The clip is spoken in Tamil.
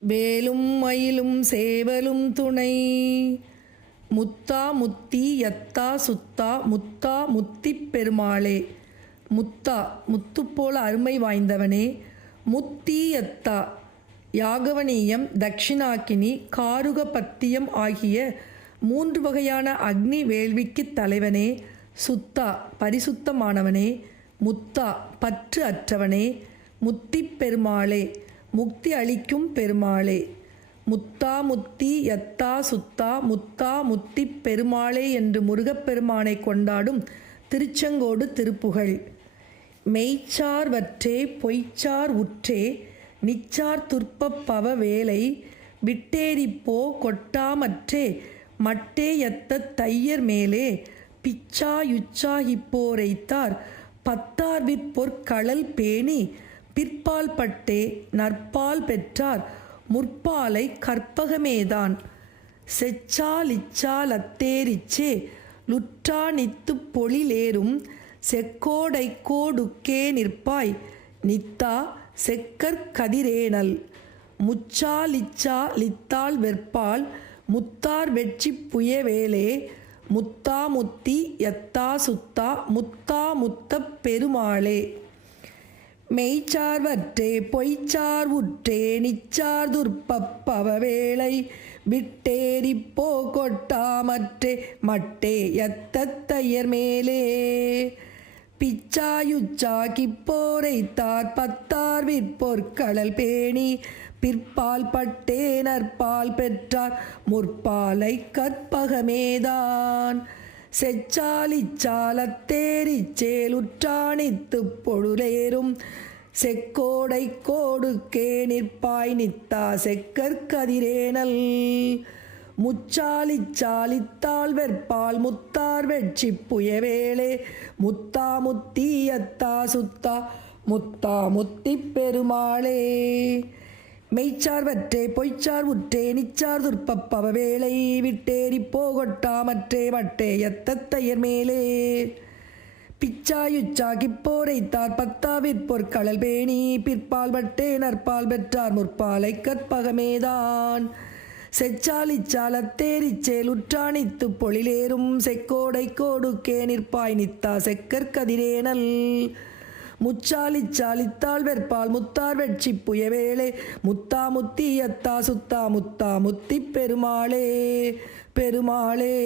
வேலும் மயிலும் சேவலும் துணை. முத்தா முத்தி யத்தா சுத்தா முத்தா முத்திப் பெருமாளே. முத்தா முத்துப்போல அருமை வாய்ந்தவனே. முத்தீயத்தா யாகவனீயம் தக்ஷிணாக்கினி காருகபத்தியம் ஆகிய மூன்று வகையான அக்னி வேள்விக்குத் தலைவனே. சுத்தா பரிசுத்தமானவனே. முத்தா பற்று அற்றவனே. முத்தி பெருமாளே. முக்தி அளிக்கும் பெருமாளே. முத்தா முத்தி யத்தா சுத்தா முத்தா முத்திப் பெருமாளே என்று முருகப்பெருமானை கொண்டாடும் திருச்செங்கோடு திருப்புகழ். மெய்ச்சார் வற்றே பொய்ச்சார் உற்றே நிச்சார் துற்பப் பவ வேலை விட்டேரிப்போ கொட்டாமற்றே மட்டே எத்த தையர் மேலே பிச்சா யுச்சாகிப்போரைத்தார் பத்தார்விற் பேணி பிற்பால் பட்டே நற்பால் பெற்றார் முற்பாலை கற்பகமேதான். செச்சாலிச்சாலத்தேரிச்சே லுற்றா நித்துப் பொழிலேறும் செக்கோடைக்கோடுக்கே நிற்பாய் நித்தா செக்கற் கதிரேனல். முச்சாலிச்சா லித்தால் வெற்பால் முத்தார் வெற்றி புயவேலே முத்தா முத்தி யத்தா சுத்தா முத்தா முத்தப் பெருமாளே. மெய்ச்சார்வற்றே பொய்ச்சார் உற்றே நிச்சார் துற்பப் பவவேளை விட்டேரிப்போ கொட்டாமற்றே மட்டே எத்தத்தையர் மேலே பிச்சாயுச்சா கிப்போரைத்தார் பத்தார் விற்பொற்களல் பேணி பிற்பால் பட்டே நற்பால் பெற்றார் முற்பாலை கற்பகமேதான். செச்சாலிச்சாலத்தேரிச்சேலுற்றாணித்துப் பொழுலேறும் செக்கோடை கோடுக்கே நிற்பாய் நித்தா செக்கற்கதிரேனல் முச்சாலிச்சாலித்தாள் வெற்பால் முத்தார் வெட்சிப் புயவேளே முத்தா முத்தியத்தா சுத்தா முத்தா முத்தி பெருமாளே. மெய்ச்சார்வற்றே பொய்ச்சார் உற்றே நிச்சார் துற்பப் பவவேளை விட்டேரி போகொட்டாமற்றே வட்டே எத்தத் தையர் மேலே பிச்சாயுச்சாகிப்போரைத்தார் பத்தாவிற்பொற்கழல் பேணி பிற்பால் வட்டே நற்பால் பெற்றார் முற்பாலை கற்பகமேதான். செச்சாலிச்சாலத்தேரிச்சேல் உற்றாணித்துப் பொழிலேறும் செக்கோடை கோடுக்கே நிற்பாய் நித்தா செக்கற்கதிரேனல். முச்சாலி சாலித்தாள் வெற்பால் முத்தார் வெட்சிப் புயவேளே முத்தா முத்தி அத்தா சுத்தா முத்தா முத்தி பெருமாளே பெருமாளே.